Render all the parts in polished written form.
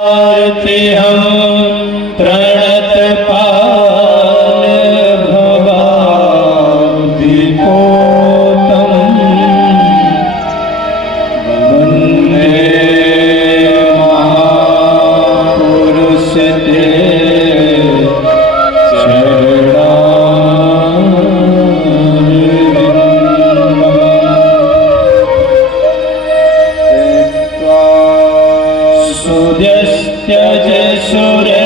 आरती हम प्रणत पाल भवाब्धिपोतम वंदे महापुरुष ते त्यज सुरेक्षित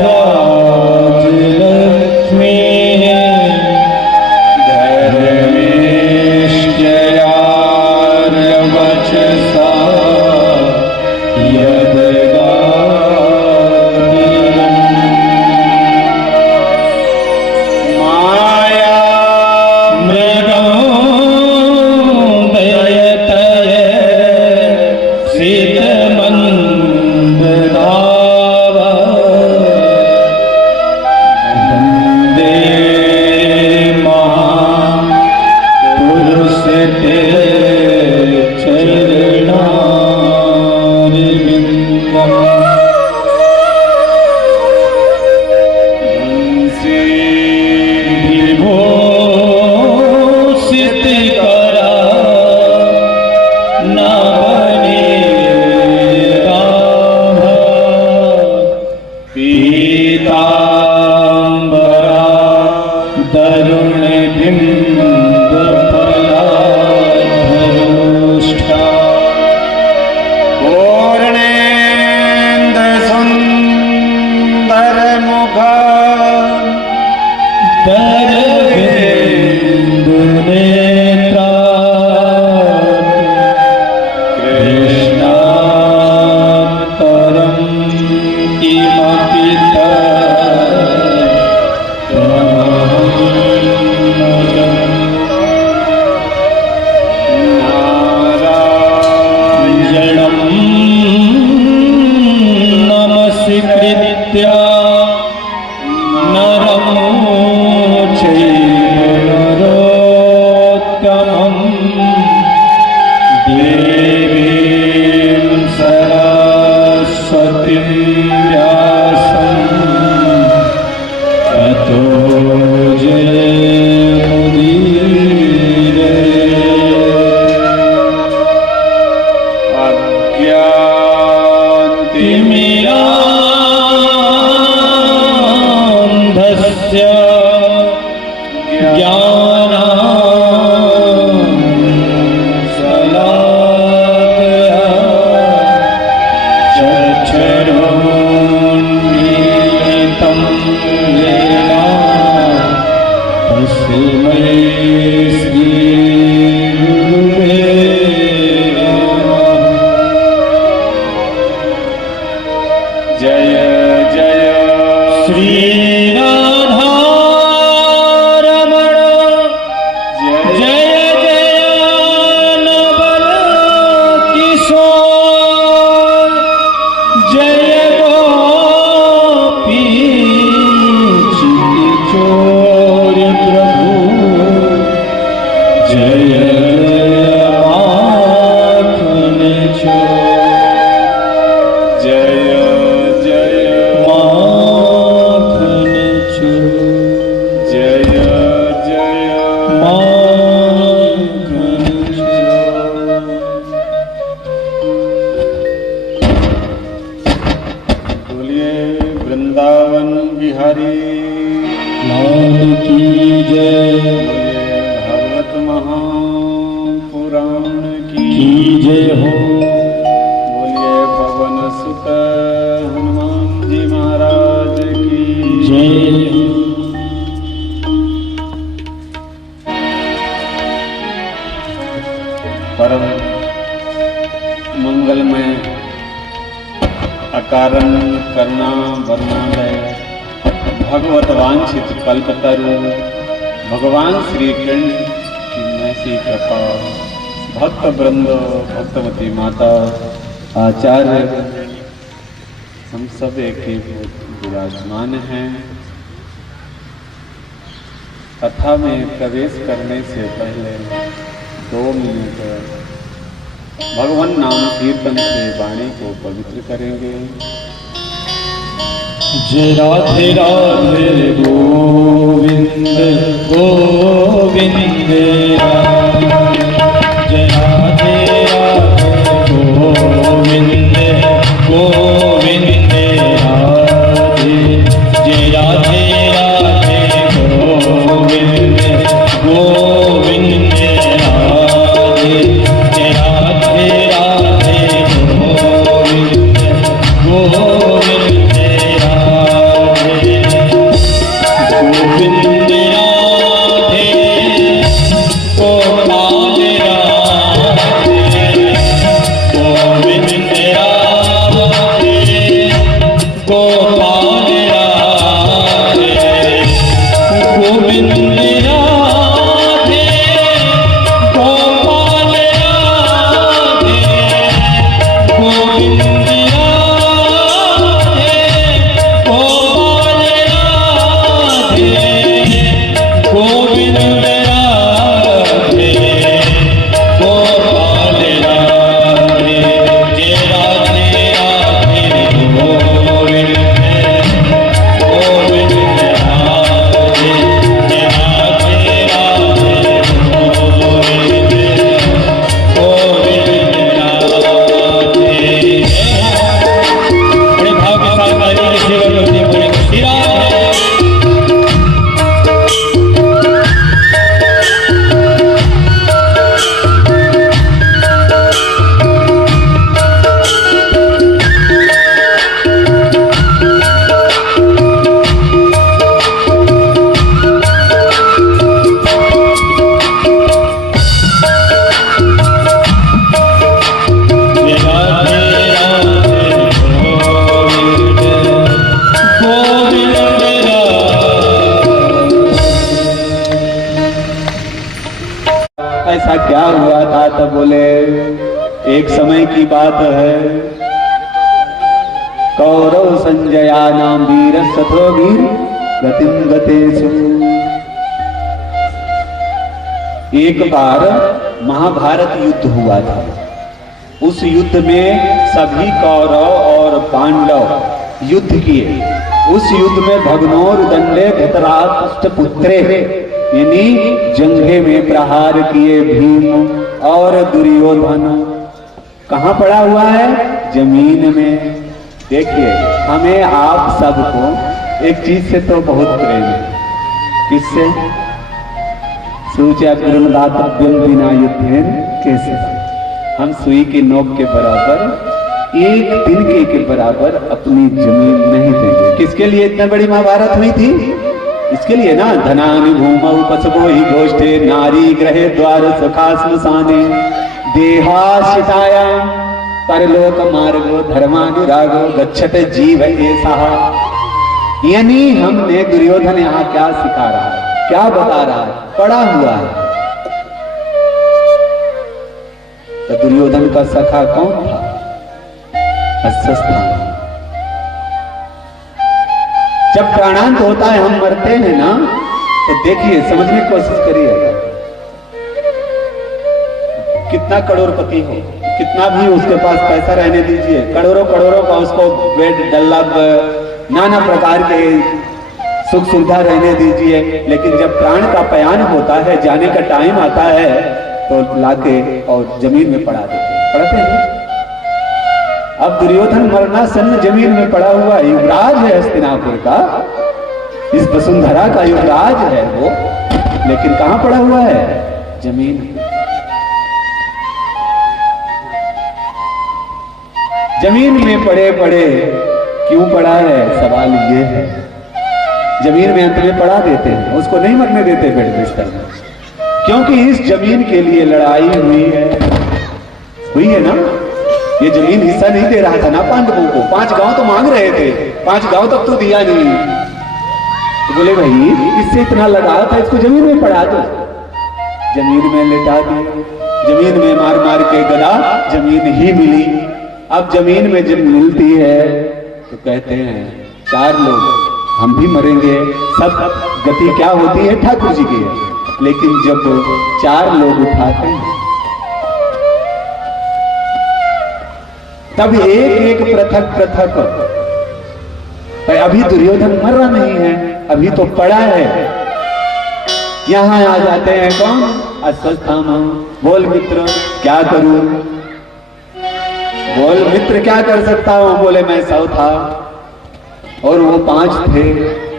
राजलक्ष्मी धर्मेष्ट्यार्यवचसा यद्गादिलम् माया मृगं दयतये पीताम्बरा तरुणबिम्बफलाधरोष्ठा पूर्णेन्दुसुन्दरमुखा दरबिन्दुनेत्रा कृष्णात्तरं किमपि नारायणं नमस्कृत्य नरं चैव नरोत्तमं देवीं सरस्वतीं व्यासं ततो जयमुदीरये। अज्ञानतिमिरान्धस्य ज्ञानाञ्जनशलाकया चक्षुरुन्मीलितं येन तस्मै श्रीगुरुवे नमः। जय जय श्रीराधारमण जय जय नवल किशोर जय गोपी चितचोर प्रभु जय माखन चोर जय जय माखन चोर जय जय माखन चोर। बोलिए वृंदावन बिहारी लाल की जय। बोलिए भागवत महापुराण की जय हो। बोलिए पवन सुत हनुमान जी महाराज की जय। परम मंगलमय अकारण करुणा वर्णालय भगवत वांछित कल्पतरु भगवान श्री कृष्ण की मैसी कृपा भक्त वृंद भक्तवती माता आचार्य हम सब एक ही विराजमान हैं। कथा में प्रवेश करने से पहले 2 मिनट भगवान नाम कीर्तन से वाणी को पवित्र करेंगे। जय राधे राधे गोविंद गोविंद जय राधे राधे गोविंद गोविंद राधे जय राधे राधे गोविंद गोविंद राधे जय राधे राधे गोविंद गोविंद राधे गोविंद राधे गोपाल राधे गोविंद राधे गोपाल राधे गोविंद राधे गोपाल राधे गोविंद राधे गोपाल राधे गोविंद राधे गोपाल राधे जय राधे राधे गोविंद गोविंद राधे जय राधे राधे गोविंद गोविंद राधे बड़े भाव के साथ माता की सेवा करते हुए श्री राधे जय राधे राधे गोविंद गोविंद राधे ऐसा क्या हुआ था? तब बोले एक समय की बात है, कौरव संजया नाम वीर सथो वीर गतिम गतेषु। एक बार महाभारत युद्ध हुआ था। उस युद्ध में सभी कौरव और पांडव युद्ध किए। उस युद्ध में भग्नोर दंडे धृतराष्ट्रपुत्रे यानी जंघे में प्रहार किए भीम और दुर्योधन। कहाँ पड़ा हुआ है? जमीन में। देखिए, हमें आप सबको एक चीज से तो बहुत प्रेम है। किससे? सूचा गुरुदातव्यम बिना युद्धेन कैसे। हम सुई की नोक के बराबर, एक तिनके के बराबर अपनी जमीन नहीं देंगे। किसके लिए इतनी बड़ी महाभारत हुई थी? इसके लिए ना। धनानि भूमौ पशवो हि गोष्ठे नारी ग्रहे द्वार सखा स्मशाने देहाश्रितायां परलोक मार्गो धर्मानुरागो गच्छते जीव ऐसा। यानी हमने दुर्योधन यहाँ क्या सिखा रहा है, क्या बता रहा है? पड़ा हुआ है। तो दुर्योधन का सखा कौन था? अस्वस्थान। जब प्राणांत होता है, हम मरते हैं ना, तो देखिए, समझने की कोशिश करिए। कितना करोड़पति हो, कितना भी उसके पास पैसा रहने दीजिए, करोड़ों करोड़ों का उसको बेड डल्लब नाना प्रकार के सुख सुविधा रहने दीजिए, लेकिन जब प्राण का पयान होता है, जाने का टाइम आता है, तो लाके और जमीन में पड़ा देते हैं। पड़ते हैं। अब दुर्योधन मरना सन्न जमीन में पड़ा हुआ युवराज है हस्तिनापुर का, इस वसुंधरा का युवराज है वो, लेकिन कहां पड़ा हुआ है? जमीन। जमीन में पड़े पड़े क्यों पड़ा है? सवाल ये है। जमीन में अंत में पड़ा देते हैं, उसको नहीं मरने देते बेड बिस्तर में, क्योंकि इस जमीन के लिए लड़ाई हुई है ना। ये जमीन हिस्सा नहीं दे रहा था ना पांडवों को। 5 गांव तो मांग रहे थे, 5 गांव तक तो दिया नहीं। तो बोले भाई, इससे इतना लगाव था, इसको जमीन में पड़ा दो। जमीन में लेटा दिया। जमीन में मार मार के गला जमीन ही मिली। अब जमीन में जब मिलती है तो कहते हैं 4 लोग हम भी मरेंगे। सब गति क्या होती है? ठाकुर जी की है। लेकिन जब 4 लोग उठाते हैं तब एक एक पृथक पृथक। अभी दुर्योधन मरा नहीं है, अभी तो पड़ा है। यहां आ जाते हैं कौन? अश्वत्थामा। बोल मित्र क्या करूं? बोल मित्र क्या कर सकता हूं? बोले मैं 100 था और वो 5 थे,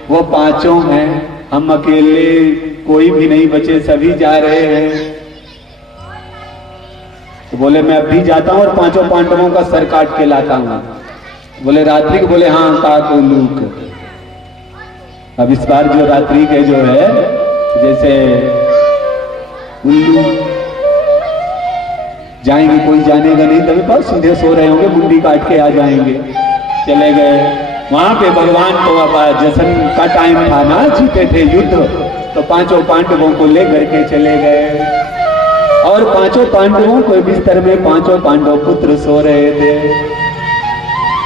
वो 5 हैं, हम अकेले, कोई भी नहीं बचे, सभी जा रहे हैं। तो बोले मैं अभी जाता हूं और 5 पांडवों का सर काट के लाता हूं। बोले रात्रि को? बोले हाँ काक उल्लूक। अब इस बार जो रात्रि के जो है जैसे उल्लू जाएंगे, कोई जानेगा नहीं, तभी पास सीधे सो रहे होंगे, मुंडी काट के आ जाएंगे। चले गए वहां पे, भगवान को अब जश्न का टाइम था ना, जीते थे युद्ध, तो 5 पांडवों को लेकर के चले गए और 5 पांडवों को बिस्तर में 5 पांडव पुत्र सो रहे थे।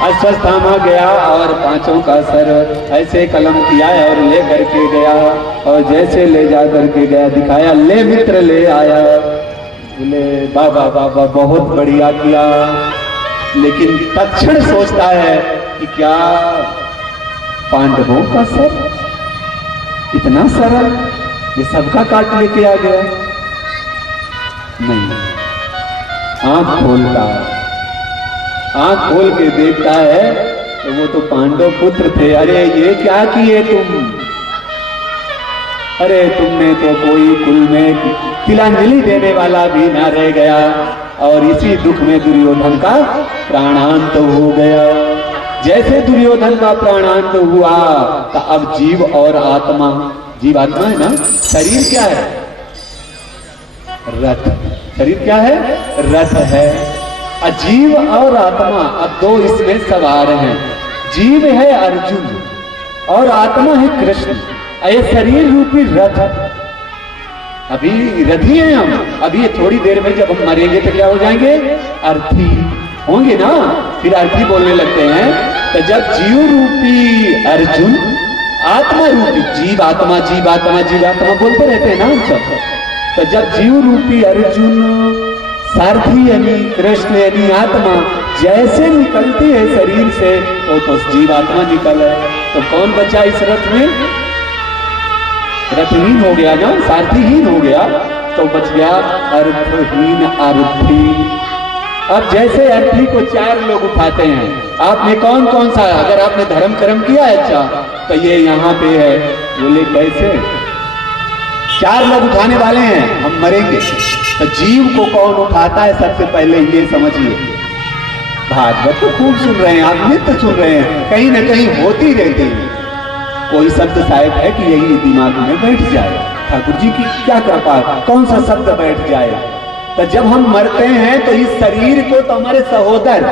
अश्वत्थामा गया और 5 का सर ऐसे कलम किया और ले करके गया, और जैसे ले जा करके गया दिखाया, ले मित्र ले आया। बोले बाबा बाबा बहुत बढ़िया किया, लेकिन तत्क्षण सोचता है कि क्या पांडवों का सर इतना सरल, ये सबका काट लेके आ गया? नहीं, आंख खोलता, आंख खोल के देखता है तो वो तो पांडव पुत्र थे। अरे ये क्या किए तुम? अरे तुमने तो कोई कुल में तिलांजलि देने वाला भी ना रह गया, और इसी दुख में दुर्योधन का प्राणांत हो गया। जैसे दुर्योधन का प्राणांत हुआ तो अब जीव और आत्मा, जीव आत्मा है ना, शरीर क्या है? रथ। शरीर क्या है? रथ है। अजीव और आत्मा अब 2 इसमें सवार हैं। जीव है अर्जुन और आत्मा है कृष्ण। ये शरीर रूपी रथ, अभी रथी हैं हम, अभी थोड़ी देर में जब हम मरेंगे तो क्या हो जाएंगे? अर्थी होंगे ना, फिर अर्थी बोलने लगते हैं। तो जब जीव रूपी अर्जुन, आत्मा रूपी जीव आत्मा, जीव आत्मा, जीव आत्मा बोलते रहते हैं ना हम सब, तो जब जीव रूपी अर्जुन, सारथी यानी कृष्ण यानी आत्मा जैसे निकलती है शरीर से, तो जीवात्मा निकल है। तो कौन बचा इस रथ में? रथहीन हो गया ना, सारथीहीन हो गया, तो बच गया अर्थहीन अर्थी। अब जैसे अर्थी को 4 लोग उठाते हैं, आपने कौन कौन सा, अगर आपने धर्म कर्म किया है अच्छा, तो ये यहाँ पे है। बोले कैसे? 4 लोग उठाने वाले हैं, हम मरेंगे, तो जीव को कौन उठाता है सबसे पहले ये समझिए। भागवत तो खूब सुन रहे हैं आप, नित्य सुन रहे हैं, कहीं ना कहीं होती रहती है। कोई शब्द शायद है कि यही दिमाग में बैठ जाए, ठाकुर जी की क्या कृपा, कौन सा शब्द बैठ जाए। तो जब हम मरते हैं तो इस शरीर को तो हमारे सहोदर,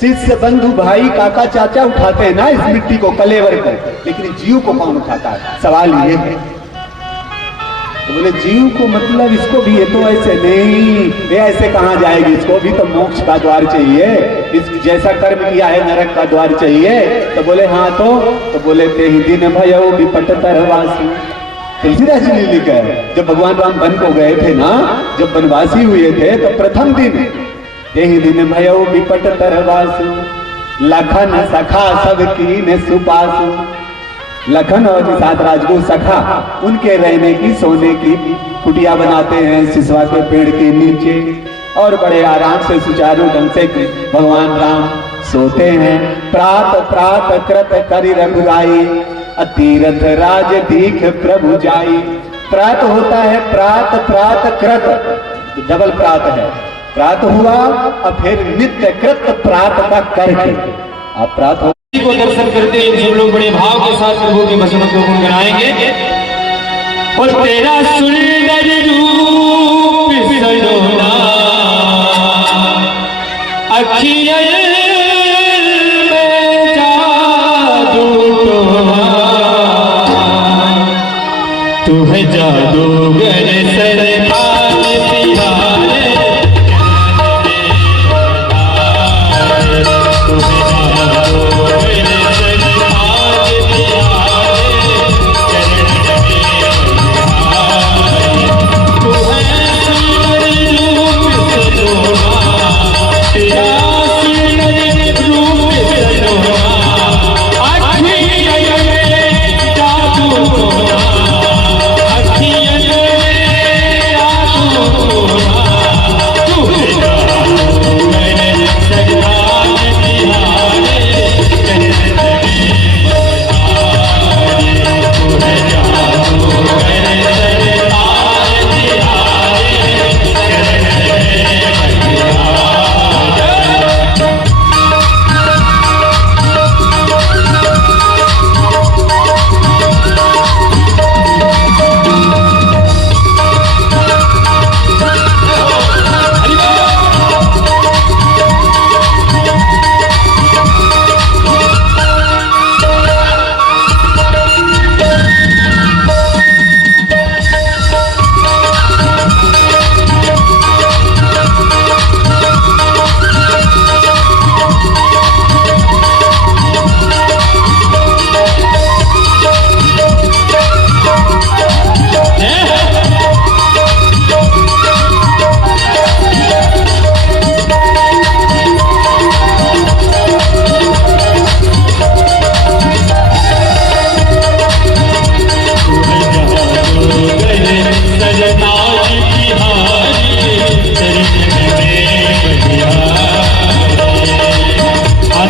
शिष्य, बंधु, भाई, काका, चाचा उठाते हैं ना इस मिट्टी को, कलेवर को, लेकिन जीव को कौन उठाता है? सवाल ये है। तो बोले जीव को मतलब इसको भी, ये तो ऐसे नहीं, ये ऐसे कहाँ जाएगी, इसको भी तो मोक्ष का द्वार चाहिए, इस जैसा कर्म किया है नरक का द्वार चाहिए। तो बोले हाँ, तो बोले ते ही दिन भयउ विपट तरवासी। तुलसीदास जी ने लिखा है, जब भगवान राम वन को गए थे ना, जब वनवासी हुए थे, तो प्रथम दिन ते ही दिन भयउ विपट तरवासु, लखन सखा सब कीन सुपासु। लखन और निषाद राजगुरु सखा उनके रहने की, सोने की कुटिया बनाते हैं सिसवा के पेड़ के नीचे, और बड़े आराम से सुचारू ढंग से भगवान राम सोते हैं। प्रात प्रात कृत करि रघुराई, तीरथ राज दीख प्रभु जाई। प्रात होता है, प्रात प्रात कृत डबल प्रात है, प्रात हुआ और फिर नित्य कृत प्रात का करके आप प्रात हो को दर्शन करते हैं। सब लोग बड़े भाव के साथ प्रभु के भजनों को गुनगुनाएंगे। और तेरा सुंदर रूप सलोना, अखियन में जादू टोहा, तू है जादूगर सरकार तिहारे, तू है तेरा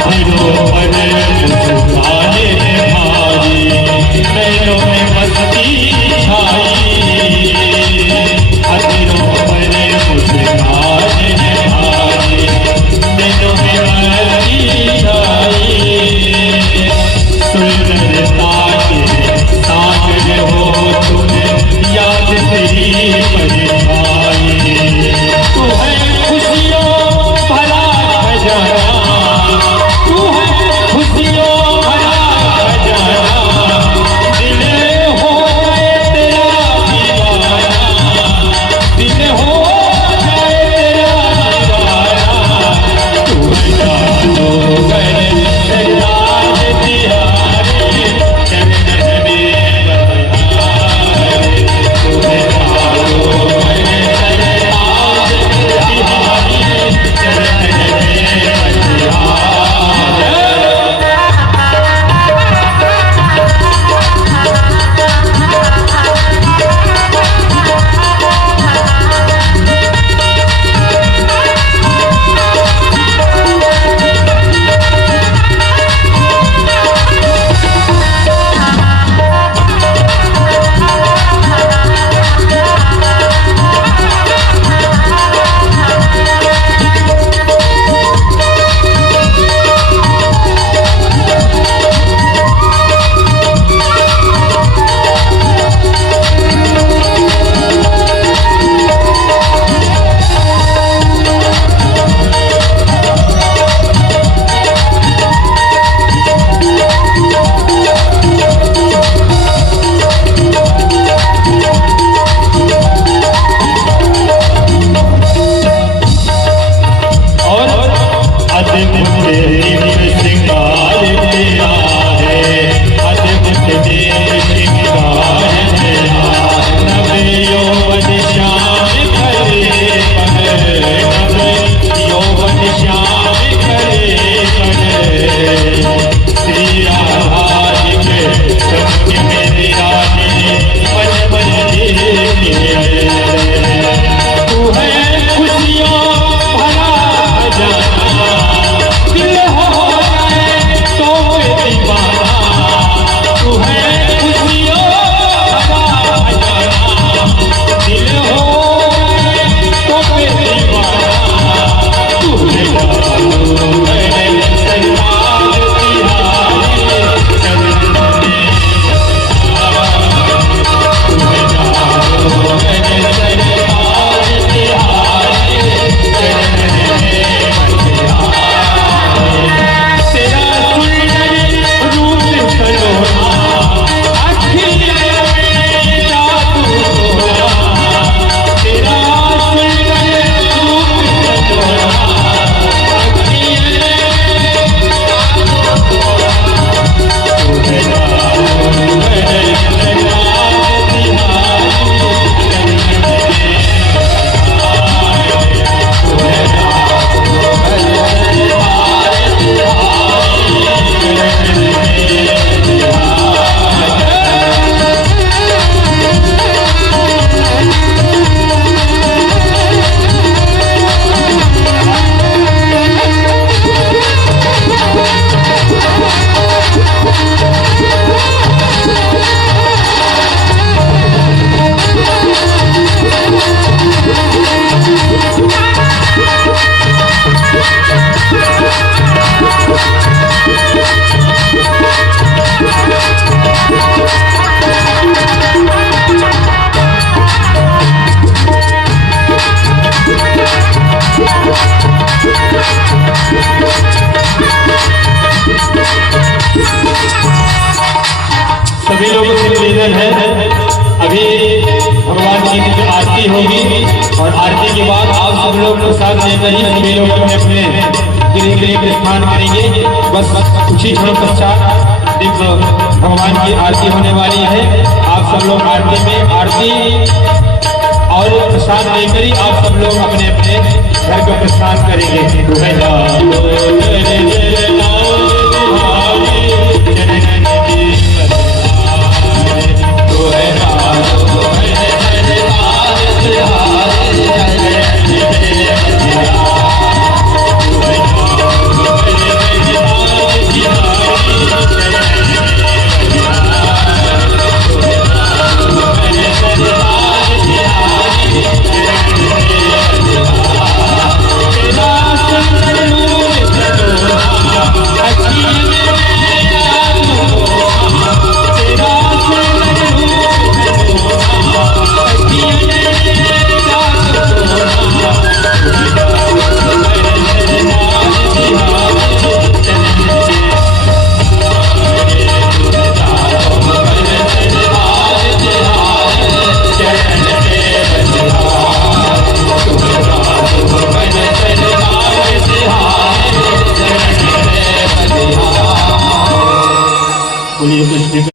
अधरों पर मुस्काने भारी, नैनों में मस्ती छाई, अधरों पर मुस्काने भारी, नैनों में मस्ती छाई। सुंदरता के सागर हो तुम, याद तेरी परछाई, तू है खुशियों भरा खजाना, तू है खुशियों भरा खजाना, दिल हो जाए तेरा दीवाना, दिल हो जाए तेरा दीवाना, तू है जादूगर सरताज तिहारे, चंदन में बहारे, तू है जादूगर सरताज तिहारे, चंदन में बहारे। सभी लोगों से निवेदन है, अभी भगवान जी की जो आरती होगी और आरती के बाद आप सब लोग प्रसाद लेकर ही सभी लोग अपने अपने गृह गृह प्रस्थान करेंगे। बस कुछ ही क्षणों पश्चात दिव्य भगवान की आरती होने वाली है। आप सब लोग आरती में आरती और प्रसाद लेकर ही आप सब लोग अपने अपने घर को प्रस्थान करेंगे। बोलिए कृष्ण